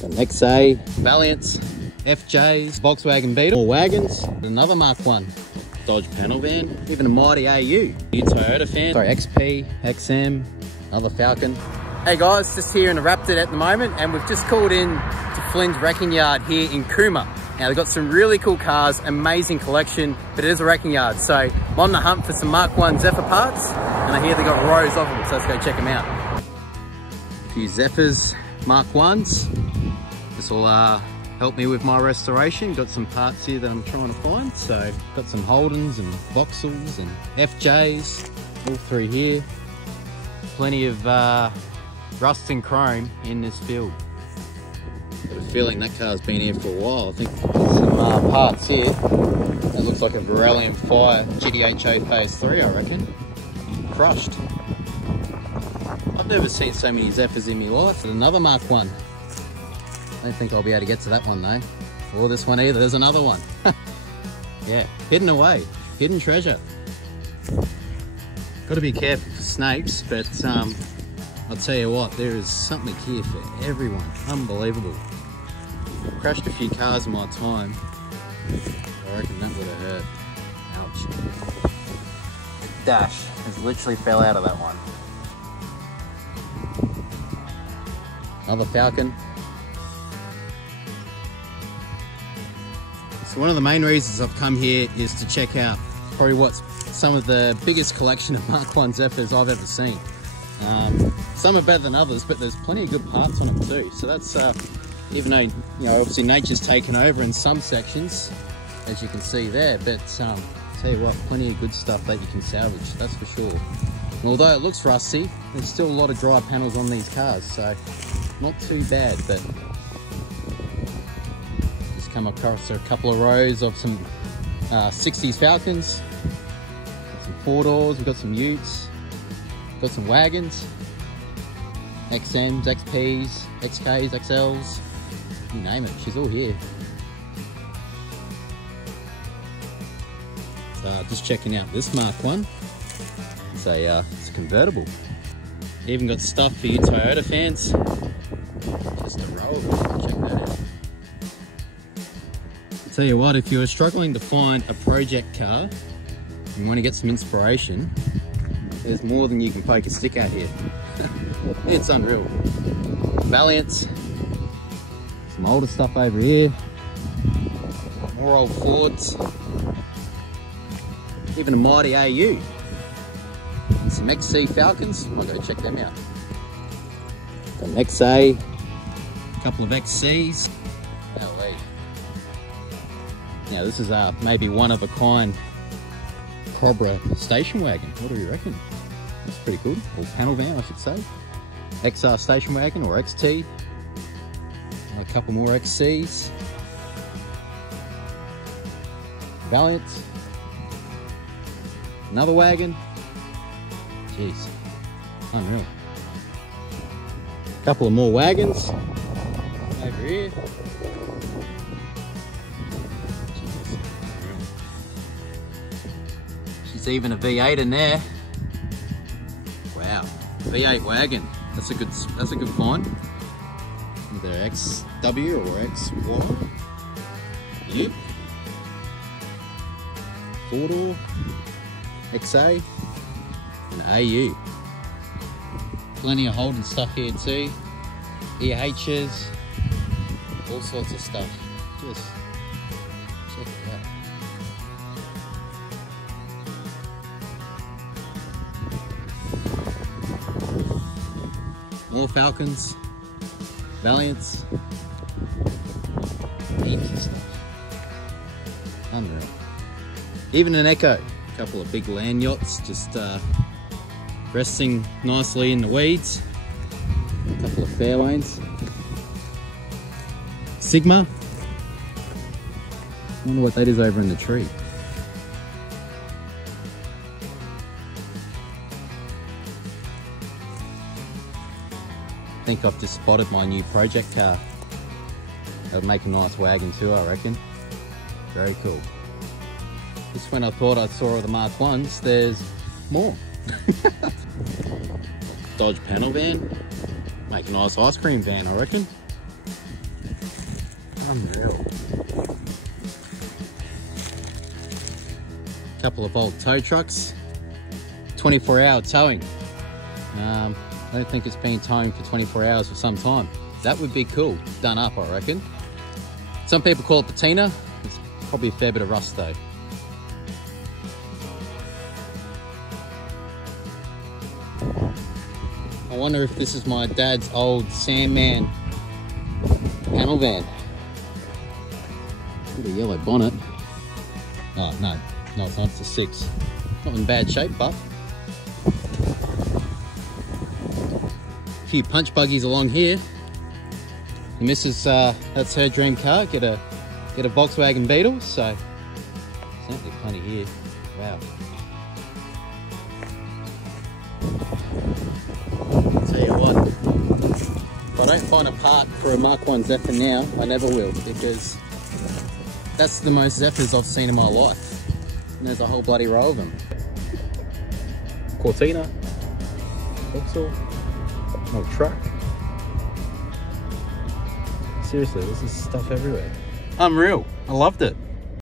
An XA, Valiants, FJs, Volkswagen Beetle, more wagons, another Mark 1 Dodge panel van, even a mighty AU. New Toyota fan, sorry, XP, XM, another Falcon. Hey guys, just here in the Raptor at the moment, and we've just called in to Flynn's wrecking yard here in Cooma. Now they've got some really cool cars, amazing collection, but it is a wrecking yard. So I'm on the hunt for some Mark 1 Zephyr parts, and I hear they got rows of them, so let's go check them out. A few Zephyrs, Mark 1s. This will help me with my restoration. Got some parts here that I'm trying to find. So got some Holdens and Vauxhalls and FJs, all three here. Plenty of rust and chrome in this field. Got a feeling that car's been here for a while. I think there's some parts here. That looks like a Varelian Fire GTHO Phase 3, I reckon. Crushed. I've never seen so many Zephyrs in my life. Another Mark 1. I don't think I'll be able to get to that one though. Or this one either. There's another one. Yeah, hidden away. Hidden treasure. Got to be careful for snakes, but I'll tell you what, there is something here for everyone. Unbelievable. Crashed a few cars in my time. I reckon that would have hurt. Ouch. The dash has literally fell out of that one. Another Falcon. So one of the main reasons I've come here is to check out probably what's some of the biggest collection of Mark 1 Zephyrs I've ever seen. Some are better than others, but there's plenty of good parts on it too. So that's, even though, you know, obviously nature's taken over in some sections, as you can see there, but tell you what, plenty of good stuff that you can salvage, that's for sure. And although it looks rusty, there's still a lot of dry panels on these cars, so not too bad, but just come across a couple of rows of some 60s Falcons, got some 4-doors, we've got some utes, got some wagons, XMs, XPs, XKs, XLs, you name it, she's all here. Just checking out this Mark 1. It's a convertible. Even got stuff for you Toyota fans. Just a row of them. Check that out. I'll tell you what, if you're struggling to find a project car and want to get some inspiration, there's more than you can poke a stick at here. It's unreal. Valiants. Some older stuff over here. More old Fords. Even a mighty AU. And some XC Falcons. I'll go check them out. Got an XA. A couple of XCs. Golly. Now this is maybe one of a kind Cobra station wagon. What do you reckon? That's pretty cool. Or panel van, I should say. XR station wagon or XT. A couple more XCs. Valiant. Another wagon. Jeez. Unreal. A couple of more wagons. Over here. Jeez. Unreal. She's even a V8 in there. Wow. V8 wagon. That's a good find. Either XW or XY. Yep. 4-door. XA. And AU. Plenty of Holden stuff here too. EHs. All sorts of stuff. Just check it out. More Falcons, Valiants, heaps of stuff. Unreal. Even an Echo. A couple of big land yachts just resting nicely in the weeds. A couple of Fairlanes. Sigma. I wonder what that is over in the tree. I think I've just spotted my new project car. That'll make a nice wagon too, I reckon. Very cool. Just when I thought I saw all the Mark 1s, there's more. Dodge panel van. Make a nice ice cream van, I reckon. Unreal. Couple of old tow trucks. 24-hour towing. I don't think it's been towing for 24 hours for some time. That would be cool. Done up, I reckon. Some people call it patina. It's probably a fair bit of rust though. I wonder if this is my dad's old Sandman panel van. Got a yellow bonnet. Oh, no, it's not, it's a 6. Not in bad shape, but a few punch buggies along here. The missus, that's her dream car, get a Volkswagen Beetle, so certainly plenty here. Wow. Tell you what, if I don't find a part for a Mark 1 Zephyr now, I never will, because that's the most Zephyrs I've seen in my life. And there's a whole bloody row of them. Cortina, Vauxhall, no truck. Seriously, there's this stuff everywhere. Unreal, I loved it.